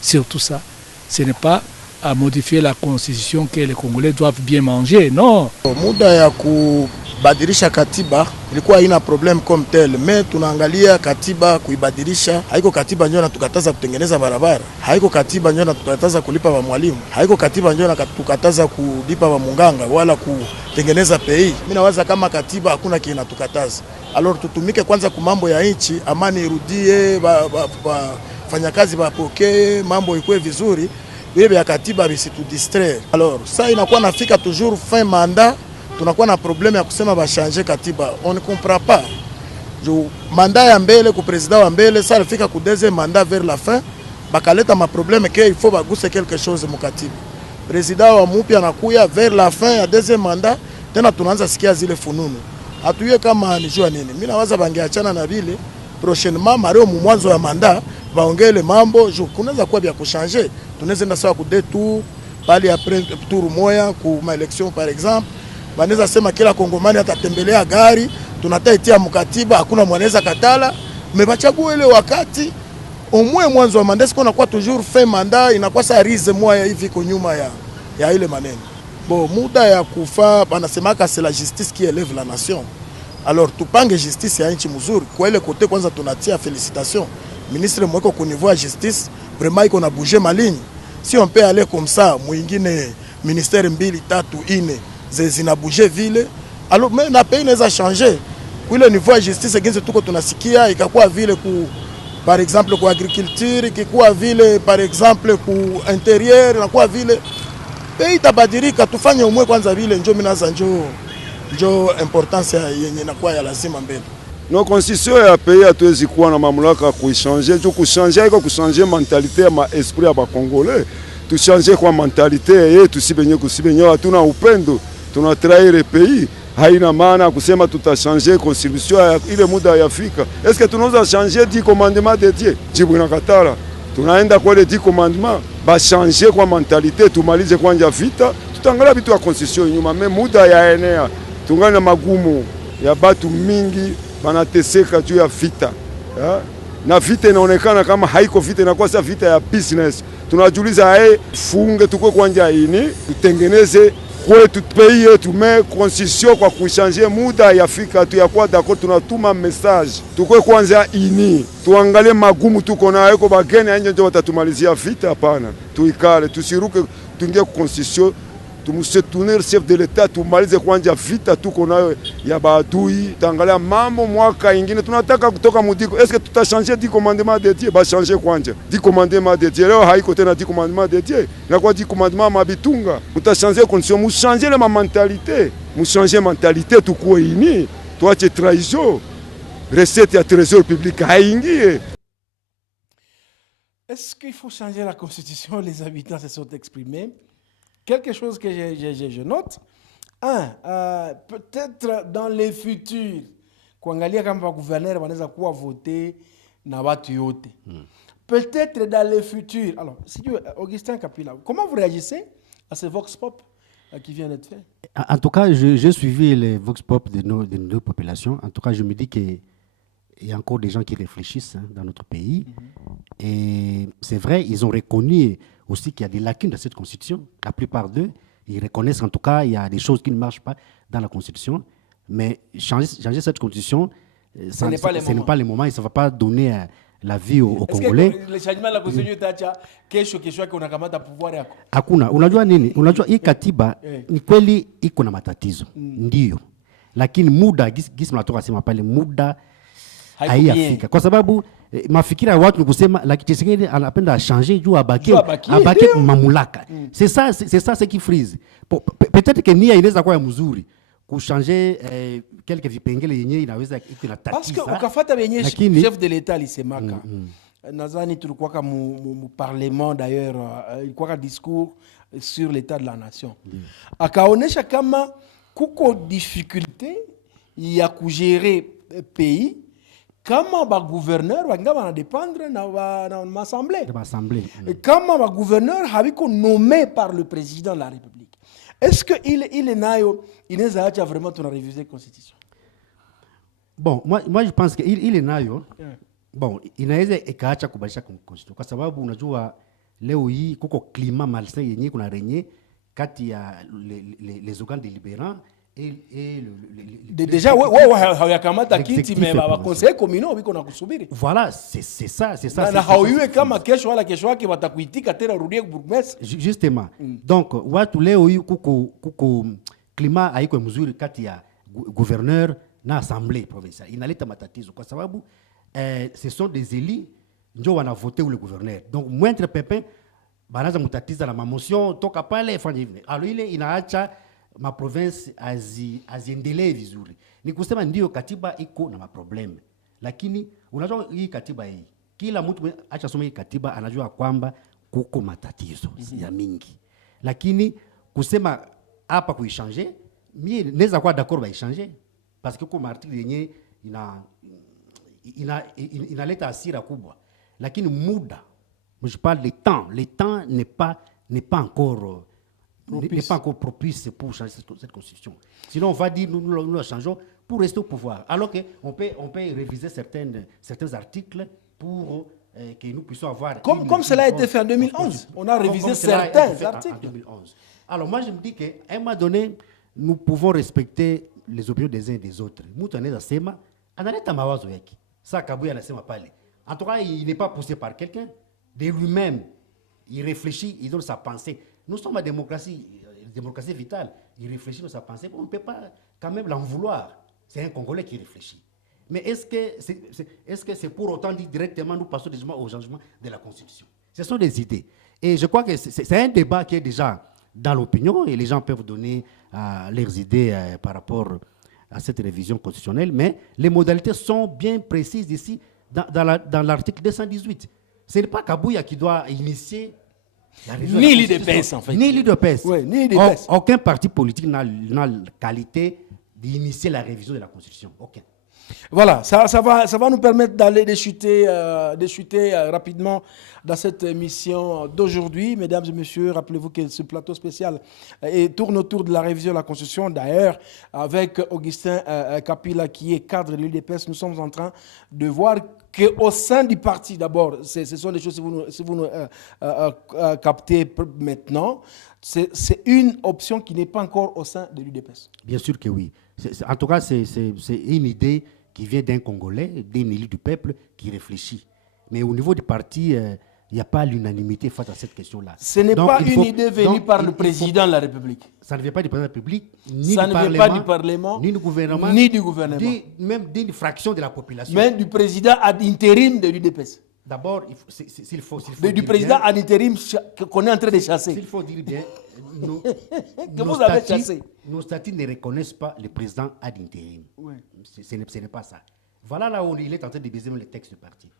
surtout ça. Ce n'est pas à modifier la constitution que les Congolais doivent bien manger, non. Muda ya kubadilisha katiba ilikuwa haina problem comme tel, mais tunaangalia katiba kuibadilisha. Haiko katiba ndio natukataza kutengeneza barabara, haiko katiba ndio natukataza kulipa wa mwalimu, haiko katiba ndio natukataza kulipa wa munganga wala kutengeneza pei. Mimi nawaza kama katiba hakuna kinatukataza. Alors tutumike kwanza ku mambo ya nchi, amani irudie, fanyakazi bapokee, mambo ikuwe vizuri. Bebe ya katiba bisitu distraire. Alors ça inakuwa nafika toujours fin mandat, tunakuwa na problème ya kusema ba changer katiba. On ne comprend pas. Jo mandat ya mbele ku président wa mbele, ça alifika ku deuxième mandat vers la fin, bakaleta ma problème que il faut baguse quelque chose mu katiba. Président wa mupya anakuya vers la fin ya deuxième mandat, tena tunaanza sikia zile fununu. Hatuye kama nijua nini. Mimi nawaza bangeachana na vile prochainement Mario mu mwanzo ya mandat baongele mambo jo kunaweza kuwa bya kuchanger. Tunaweza enda sawa ku deux tours pale après tour moya ku ma election par exemple. Banaweza sema kila kongomani atatembelea gari, tunataitia mkatiba, hakuna mwanaweza katala, mebachague ile wakati omwe mwanzo wa mandat siko nakuwa toujours fin mandat inakuwa sa rize moya hivi kwa nyuma ya ile maneno. Bon, muda ya kufa banasemaka c'est la justice qui élève la nation. Alors tupange justice ya nchi mzuri. Kwa ile kote kwanza tunatia félicitations. Ministre mweko ku niveau ya justice, vraiment iko na bouger maligne. Si on peut aller comme ça, mwingine ministère mbili tatu ine zina bouger vile, alors mais na pays inaweza changer. Kwa ile niveau ya justice genze tuko tunasikia ikakuwa vile ku par exemple ku agriculture, ikikuwa vile par exemple ku intérieur, na kwa vile pays tabadilika, tufanye umwe kwanza vile njo minaza njo importance yenye nakuwa ya lazima mbele. No constitution ya pays hatuwezi kuwa na mamlaka kuichange, tu kuchanger iko kuchanger mentalité ya ma esprit ya ba Congolais. Tu changer kwa mentalité yetu sibenye hatuna upendo, tuna trahir pays. Haina maana kusema tutachanger constitution ya ile muda yafika. Est-ce que tunaweza changer 10 commandements de Dieu? Jibu inakatala. Tunaenda kwa ile 10 commandements, ba changer kwa mentalité, tumalize kwanja vita, tutangalia vitu ya constitution nyuma, mais muda ya enea tungana magumu ya batu mingi wanateseka juu ya vita. Na vita inaonekana kama haiko vita, inakuwa sa vita ya business. Tunajiuliza funge tukwe kwanja ini, tutengeneze kwetu pays yetu, me constitution kwa kuchanger muda ya fika tu ya kwa d'accord, tunatuma message tukwe kwanza ini, tuangalie magumu tuko na yako bageni nje ndio watatumalizia vita. Hapana, tuikale tusiruke, tuingie ku constitution, tumusetunir chef de l'etat, tumalize kwanja vita tuko nayo ya baadui. Tangalia mambo mwaka ingine tunataka kutoka mudiko. Est-ce que tutachanger 10 commandements de Dieu? Ba changer kwanja 10 commandements de Dieu. Leo haiko tena 10 commandements de Dieu, na kwa 10 commandements mabitunga. Mutachanger condition, mu changer la mentalité, mu changer mentalité tuko ini, tuache trahison. Recette ya trésor public haingie. Est-ce qu'il faut changer la constitution? Les habitants se sont exprimés. Quelque chose que je note, peut-être dans les futurs, kuangalia kama gouverneur wanaweza kuwa voter na watu yote. Peut-être dans les futurs. Alors, Augustin Kapila, comment vous réagissez à ce vox pop qui vient d'être fait? En tout cas, j'ai suivi les vox pop de nos populations. En tout cas, je me dis qu'il y a encore des gens qui réfléchissent dans notre pays. Et c'est vrai, ils ont reconnu aussi qu'il y a des lacunes dans cette constitution. La plupart d'eux, ils reconnaissent en tout cas il y a des choses qui ne marchent pas dans la constitution. Mais changer cette constitution, ce n'est pas le moment et ça ne va pas donner la vie aux Congolais. Le changement de la constitution kesho yake unakamata pouvoir yako. Hakuna. Unajua nini? Unajua hii katiba ni kweli iko na matatizo. Ndio. Lakini muda gisi mnatoka sema pale muda haiyafika kwa sababu mafikira ya watu ni kusema lakini Tshisekedi anapenda changer juu abaki mamulaka. C'est ça ce qui frise. Peut-être que nia inaweza kuwa mzuri kuchanger quelques vipengele yenyewe inaweza iko tatizo. Parce que ukafata benye chef de l'état lisemaka. Nazani tulikuwa mu parlement d'ailleurs ilikuwa discours sur l'état de la nation. Akaonesha kama kuko difficulté ya kugérer pays kama ba gouverneur wanga bana dépendre na assemblée. Kama ba gouverneur habiko nommé par le président de la République. Est-ce que il est nayo inaweza acha vraiment tuna réviser la constitution? Bon, moi je pense que il est nayo. Bon, inaweza ikaacha kubadilisha constitution kwa sababu unajua leo hii kuko climat malsain yenye kuna renye kati ya les organes délibérants et déjà hawayakamata kiti mais ba conseil communaux biko na kusubiri. Voilà, c'est ça na hauiwe kama kesho wala kesho yake watakuitika tena urudie bourgmestre justement. Donc watu leo hii kuko climat haiko mzuri kati ya gouverneur na assemblée provinciale, inaleta matatizo kwa sababu ce sont des élus ndio wana voté ou le gouverneur. Donc moindre pépin banaza mutatiza na mamotion toka pale fanya hivi. Alors ile inaacha ma province aziendelee vizuri. Ni kusema ndio katiba iko na maprobleme. Lakini unajua hii katiba hii kila mtu acha soma hii katiba anajua kwamba kuko matatizo ya mingi. Lakini kusema hapa kuichanger, mimi naweza kuwa d'accord ba ichanger parce que comme article yenyewe inaleta hasira kubwa. Lakini muda, je parle de temps, le temps n'est pas encore propice pour changer cette constitution. Sinon on va dire nous la changeons pour rester au pouvoir. Alors qu'on peut réviser certains articles pour que nous puissions avoir... Comme cela a été fait en 2011. On a révisé certains articles. En 2011. Alors moi je me dis qu'à un moment donné, nous pouvons respecter les opinions des uns et des autres. Mtu anaweza sema, analeta mawazo yake. Ça Kabuya anasema pale. En tout cas, il n'est pas poussé par quelqu'un. De lui-même, il réfléchit, il donne sa pensée. Nous sommes en démocratie vitale. Il réfléchit dans sa pensée. On ne peut pas quand même l'en vouloir. C'est un Congolais qui réfléchit. Mais est-ce que c'est pour autant dire directement nous passons déjà au changement de la Constitution? Ce sont des idées. Et je crois que c'est un débat qui est déjà dans l'opinion et les gens peuvent donner leurs idées par rapport à cette révision constitutionnelle. Mais les modalités sont bien précises ici dans l'article 218. Ce n'est pas Kabuya qui doit initier la révision. Ni l'UDPS, en fait. Ni l'UDPS. Oui, ni l'UDPS. Aucun parti politique n'a la qualité d'initier la révision de la Constitution. Aucun. Voilà, ça va nous permettre d'aller déchuter rapidement dans cette émission d'aujourd'hui. Mesdames et messieurs, rappelez-vous que ce plateau spécial tourne autour de la révision de la Constitution. D'ailleurs, avec Augustin Kapila, qui est cadre de l'UDPS, nous sommes en train de voir qu'au sein du parti, d'abord, ce sont des choses, si vous nous captez maintenant, c'est une option qui n'est pas encore au sein de l'UDPS. Bien sûr que oui. En tout cas, c'est une idée qui vient d'un Congolais, d'un élu du peuple qui réfléchit. Mais au niveau du parti, il n'y a pas l'unanimité face à cette question-là. Ce n'est pas une idée venue par le président de la République. Ça ne vient pas du président de la République, ni du Parlement, ni du gouvernement, même d'une fraction de la population. Mais du président ad intérim de l'UDPS. D'abord, s'il faut du président ad intérim qu'on est en train de chasser. S'il faut dire bien, nos statuts ne reconnaissent pas le président ad intérim. Oui. Ce n'est pas ça. Voilà là où il est en train de baiser le texte du parti.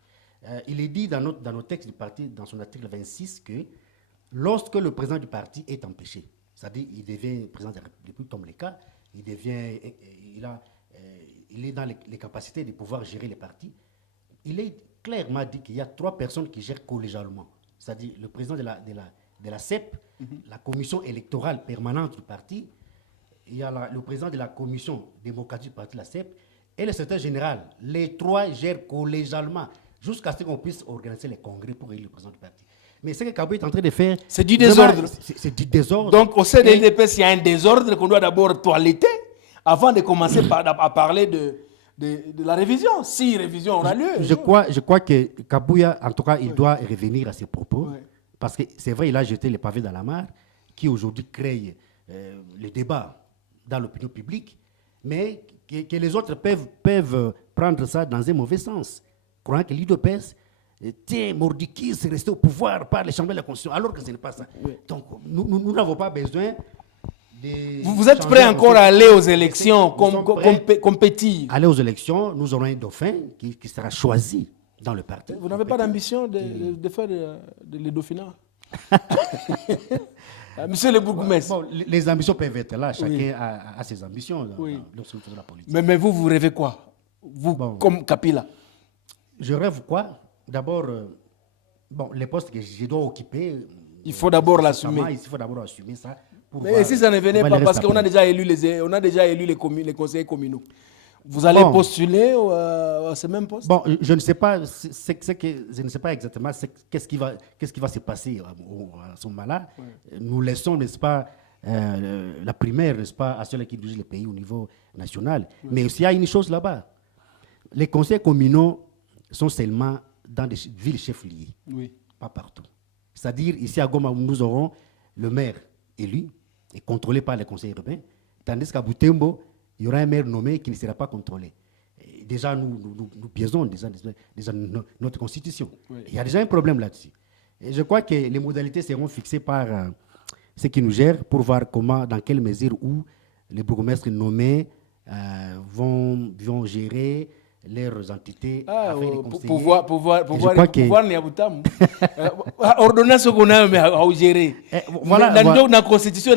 Il est dit dans nos textes du parti, dans son article 26, que lorsque le président du parti est empêché, c'est-à-dire il devient président de la République comme le cas, il est dans les capacités de pouvoir gérer les partis, il est clairement dit qu'il y a 3 personnes qui gèrent collégialement, c'est-à-dire le président de la CEP, la commission électorale permanente du parti, il y a le président de la commission démocratique du parti, la CEP, et le secrétaire général. Les 3 gèrent collégialement jusqu'à ce qu'on puisse organiser les congrès pour élire le président du parti. Mais ce que Kabuya est en train de faire... C'est du désordre. C'est du désordre. Donc au sein de l'UDPS, il y a un désordre qu'on doit d'abord toiletter avant de commencer à parler de la révision, si révision aura lieu. Je crois que Kabuya, en tout cas, il doit revenir à ses propos. Oui. Parce que c'est vrai, il a jeté les pavés dans la mare, qui aujourd'hui crée le débat dans l'opinion publique. mais que les autres peuvent prendre ça dans un mauvais sens, croyant que l'UDPS, tiens, Mordikis est resté au pouvoir par les chambres de la Constitution, alors que ce n'est pas ça. Oui. Donc, nous n'avons pas besoin de... Vous êtes prêts encore à aller aux élections, compétir? Aller aux élections, nous aurons un dauphin qui sera choisi dans le parti. Vous n'avez pas d'ambition de faire le dauphinat? Monsieur le bourgmestre. Bon, les ambitions peuvent être là, chacun a ses ambitions dans la politique. Mais vous rêvez quoi? Vous, comme Kapila? Je rêve quoi? D'abord, les postes que je dois occuper... Il faut d'abord l'assumer. Il faut d'abord assumer ça. Mais si ça ne venait pas, parce qu'on a déjà élu les conseillers communaux. Vous allez postuler à ce même poste? Bon, je ne sais pas, je ne sais pas exactement qu'est-ce qui va se passer à ce moment-là. Oui. Nous laissons, n'est-ce pas, la primaire, n'est-ce pas, à ceux qui dirigent le pays au niveau national. Oui. Mais aussi, il y a une chose là-bas. Les conseils communaux sont seulement dans des villes chefs-lieux, pas partout. C'est-à-dire, ici à Goma, nous aurons le maire élu et contrôlé par les conseils urbains, tandis qu'à Butembo, il y aura un maire nommé qui ne sera pas contrôlé. Et déjà, nous biaisons déjà notre constitution. Oui. Il y a déjà un problème là-dessus. Et je crois que les modalités seront fixées par ceux qui nous gèrent pour voir comment, dans quelle mesure où les bourgmestres nommés vont gérer leurs entités afin de conseiller. Pouvoir n'y a ordonnance qu'on a gérer. Voilà. Dans la constitution,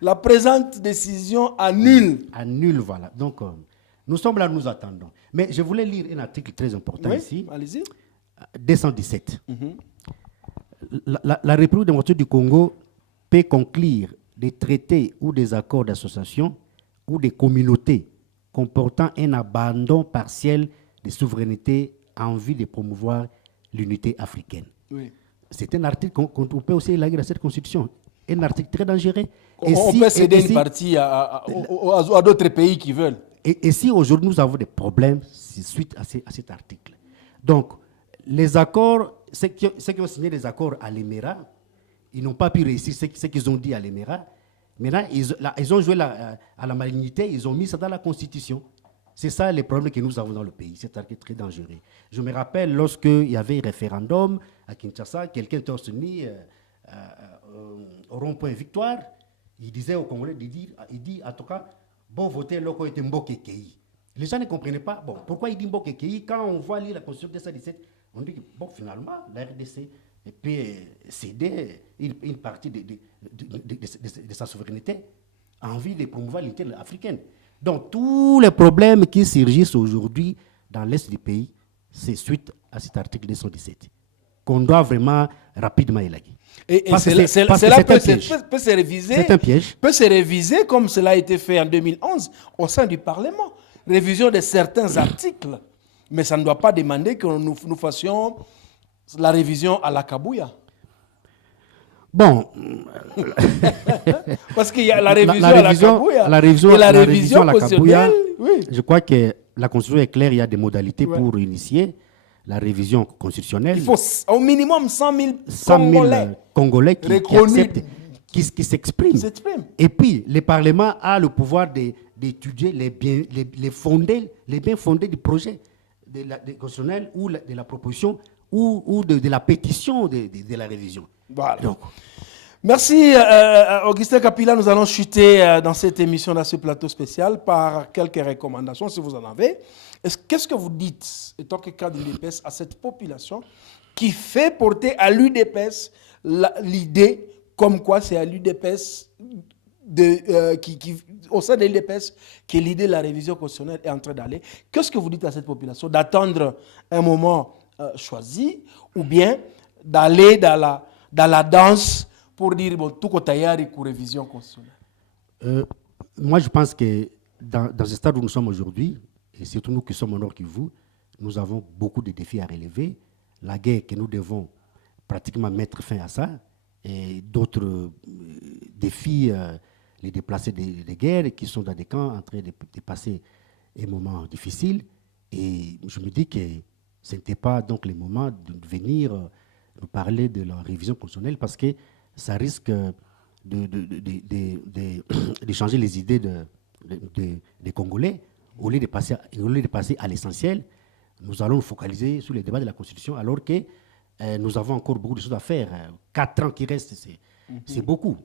la présente décision annule. Annule, voilà. Donc, nous sommes là, nous attendons. Mais je voulais lire un article très important ici. Allez-y. 217. La République démocratique du Congo peut conclure des traités ou des accords d'association ou des communautés comportant un abandon partiel de souveraineté en vue de promouvoir l'unité africaine. Oui. C'est un article qu'on peut aussi élaguer à cette constitution. Un article très dangereux. On peut céder une partie à d'autres pays qui veulent. Et si aujourd'hui nous avons des problèmes suite à cet article. Donc, les accords, ceux qui ont signé des accords à l'Émirat, ils n'ont pas pu réussir ce qu'ils ont dit à l'Émirat. Maintenant, ils ont joué à la malignité, ils ont mis ça dans la Constitution. C'est ça les problèmes que nous avons dans le pays. C'est très dangereux. Je me rappelle, lorsqu'il y avait un référendum à Kinshasa, quelqu'un était soumis au rond-point Victoire, il disait aux Congolais, il dit en tout cas, bon, voter l'Oko était Mbokekei. Les gens ne comprenaient pas, pourquoi il dit Mbokekei? Quand on voit lire la Constitution de 217, on dit que, finalement, la RDC peut céder une partie de sa souveraineté en vue de promouvoir l'unité africaine. Donc, tous les problèmes qui surgissent aujourd'hui dans l'Est du pays, c'est suite à cet article 217 qu'on doit vraiment rapidement élaguer. Et cela peut se réviser. C'est un piège. Peut se réviser comme cela a été fait en 2011 au sein du Parlement. Révision de certains articles. Mais ça ne doit pas demander que nous fassions la révision à la Kabouya. Bon. Parce qu'il y a la révision à la Kabouya. La révision à la Kabouya, oui. Je crois que la Constitution est claire, il y a des modalités pour initier la révision constitutionnelle. Il faut au minimum 100 000 Congolais qui acceptent, qui s'expriment. Et puis, le Parlement a le pouvoir d'étudier les biens fondés du projet constitutionnel ou de la proposition ou de la pétition de la révision. Voilà. Donc. Merci Augustin Kapila. Nous allons chuter dans cette émission, dans ce plateau spécial, par quelques recommandations, si vous en avez. Qu'est-ce que vous dites, étant que cadre de l'UDPS, à cette population qui fait porter à l'UDPS l'idée comme quoi c'est à l'UDPS, au sein de l'UDPS, que l'idée de la révision constitutionnelle est en train d'aller? Qu'est-ce que vous dites à cette population? D'attendre un moment choisi ou bien d'aller dans la danse pour dire tout est pour révision constitutionnelle? Moi, je pense que dans ce stade où nous sommes aujourd'hui, et surtout nous qui sommes au nord Kivu, nous avons beaucoup de défis à relever. La guerre que nous devons pratiquement mettre fin à ça, et d'autres défis, les déplacés de guerre qui sont dans des camps en train de passer un moment difficile. Et je me dis que ce n'était pas donc le moment de venir nous parler de la révision constitutionnelle parce que ça risque de changer les idées des Congolais, au lieu de passer à l'essentiel. Nous allons nous focaliser sur les débats de la Constitution, alors que nous avons encore beaucoup de choses à faire. 4 ans qui restent, c'est beaucoup.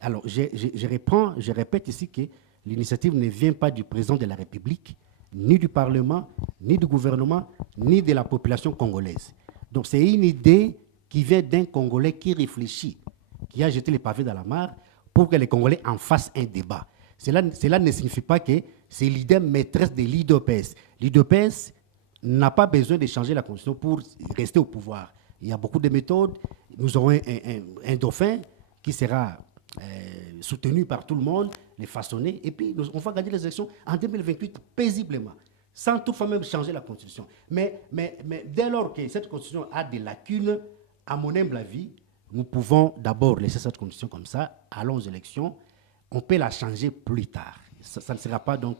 Alors, je répète ici que l'initiative ne vient pas du président de la République, ni du Parlement, ni du gouvernement, ni de la population congolaise. Donc, c'est une idée qui vient d'un Congolais qui réfléchit, qui a jeté les pavés dans la mare pour que les Congolais en fassent un débat. Cela ne signifie pas que c'est l'idée maîtresse de l'IDPS. L'IDPS n'a pas besoin de changer la Constitution pour rester au pouvoir. Il y a beaucoup de méthodes. Nous aurons un dauphin qui sera soutenu par tout le monde, les façonner, et puis on va gagner les élections en 2028 paisiblement, sans toutefois même changer la Constitution. Mais dès lors que cette Constitution a des lacunes, à mon humble avis, nous pouvons d'abord laisser cette Constitution comme ça, allons aux élections, on peut la changer plus tard. Ça ne sera pas donc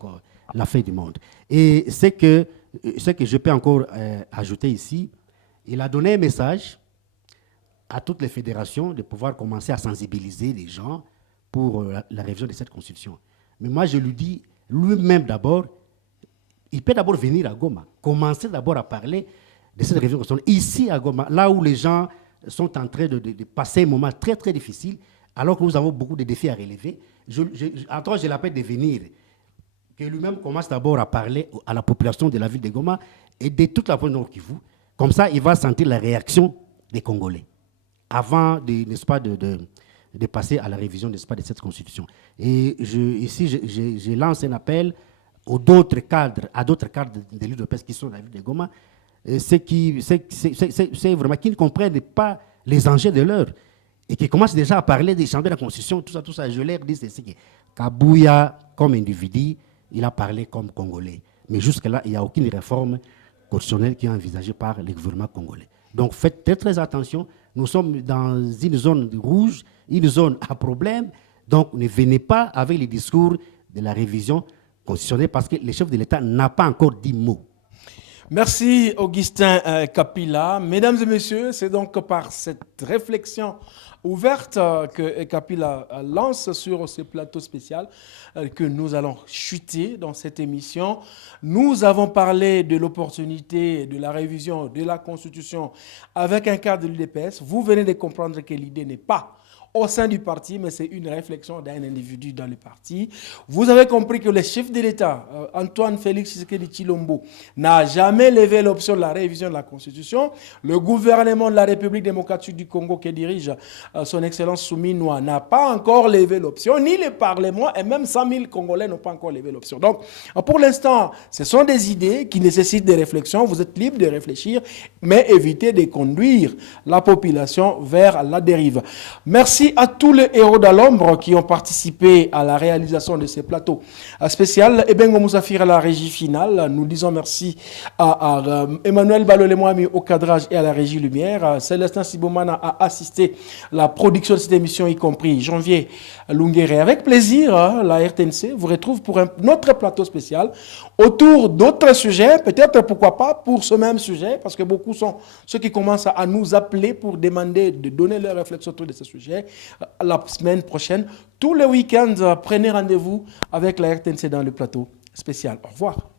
la fin du monde. Et ce que je peux encore ajouter ici, il a donné un message à toutes les fédérations de pouvoir commencer à sensibiliser les gens pour la révision de cette Constitution. Mais moi, je lui dis, lui-même d'abord, il peut d'abord venir à Goma, commencer d'abord à parler de cette révision constitutionnelle ici à Goma, là où les gens sont en train de passer un moment très, très difficile, alors que nous avons beaucoup de défis à relever. Je l'appelle de venir, que lui-même commence d'abord à parler à la population de la ville de Goma et de toute la province Nord Kivu. Comme ça, il va sentir la réaction des Congolais avant de passer à la révision, n'est-ce pas, de cette Constitution. Et ici, je lance un appel à d'autres cadres de l'UDPS qui sont dans la ville de Goma, c'est vraiment qui ne comprennent pas les enjeux de l'heure et qui commencent déjà à parler de changer la Constitution, tout ça. Je leur dis c'est que Kabouya, comme individu, il a parlé comme Congolais. Mais jusque-là, il n'y a aucune réforme constitutionnelle qui est envisagée par le gouvernement congolais. Donc faites très, très attention. Nous sommes dans une zone rouge, une zone à problème. Donc ne venez pas avec les discours de la révision constitutionnelle parce que le chef de l'État n'a pas encore dit mot. Merci Augustin Kapila. Mesdames et messieurs, c'est donc par cette réflexion ouverte que Kapila lance sur ce plateau spécial que nous allons chuter dans cette émission. Nous avons parlé de l'opportunité de la révision de la Constitution avec un cadre de l'UDPS. Vous venez de comprendre que l'idée n'est pas au sein du parti, mais c'est une réflexion d'un individu dans le parti. Vous avez compris que le chef de l'État, Antoine Félix Tshisekedi Tshilombo, n'a jamais levé l'option de la révision de la Constitution. Le gouvernement de la République démocratique du Congo que dirige son Excellence Souminoua n'a pas encore levé l'option, ni le Parlement, et même 100 000 Congolais n'ont pas encore levé l'option. Donc, pour l'instant, ce sont des idées qui nécessitent des réflexions. Vous êtes libre de réfléchir, mais évitez de conduire la population vers la dérive. Merci à tous les héros de l'ombre qui ont participé à la réalisation de ces plateaux spéciaux. Ebengo Moussafir à la régie finale. Nous disons merci à Emmanuel Balolemouami au cadrage et à la régie lumière. Célestin Sibomana a assisté à la production de cette émission, y compris Janvier Lungueré. Avec plaisir, la RTNC vous retrouve pour un autre plateau spécial autour d'autres sujets, peut-être pourquoi pas pour ce même sujet, parce que beaucoup sont ceux qui commencent à nous appeler pour demander de donner leur réflexion autour de ce sujet. La semaine prochaine, tous les week-ends, prenez rendez-vous avec la RTNC dans le plateau spécial. Au revoir.